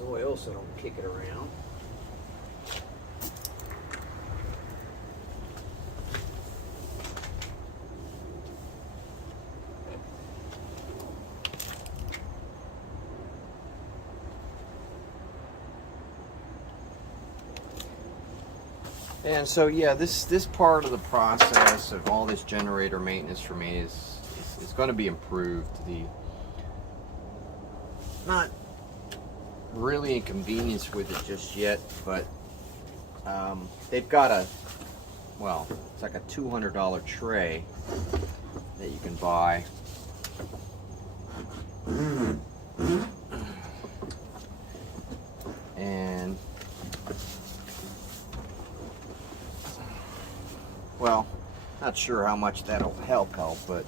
this oil so I don't kick it around. And so yeah, this part of the process of all this generator maintenance for me is going to be improved. The not really inconvenienced with it just yet, but they've got it's like a $200 tray that you can buy. And well, not sure how much that'll help, but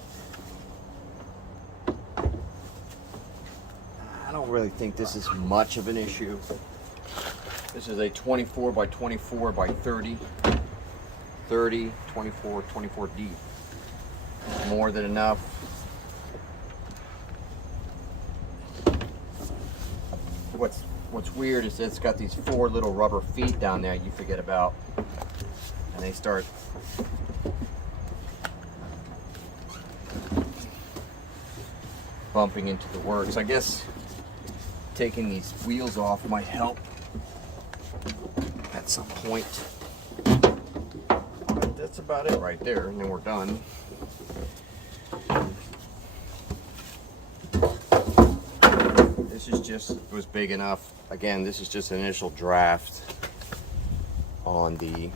I don't really think this is much of an issue. This is a 24 by 24 by 30, 24 deep. More than enough. What's weird is it's got these 4 little rubber feet down there you forget about, and they start bumping into the works. I guess taking these wheels off might help at some point. But that's about it right there, and then we're done. This is just, it was big enough. Again, this is just an initial draft on the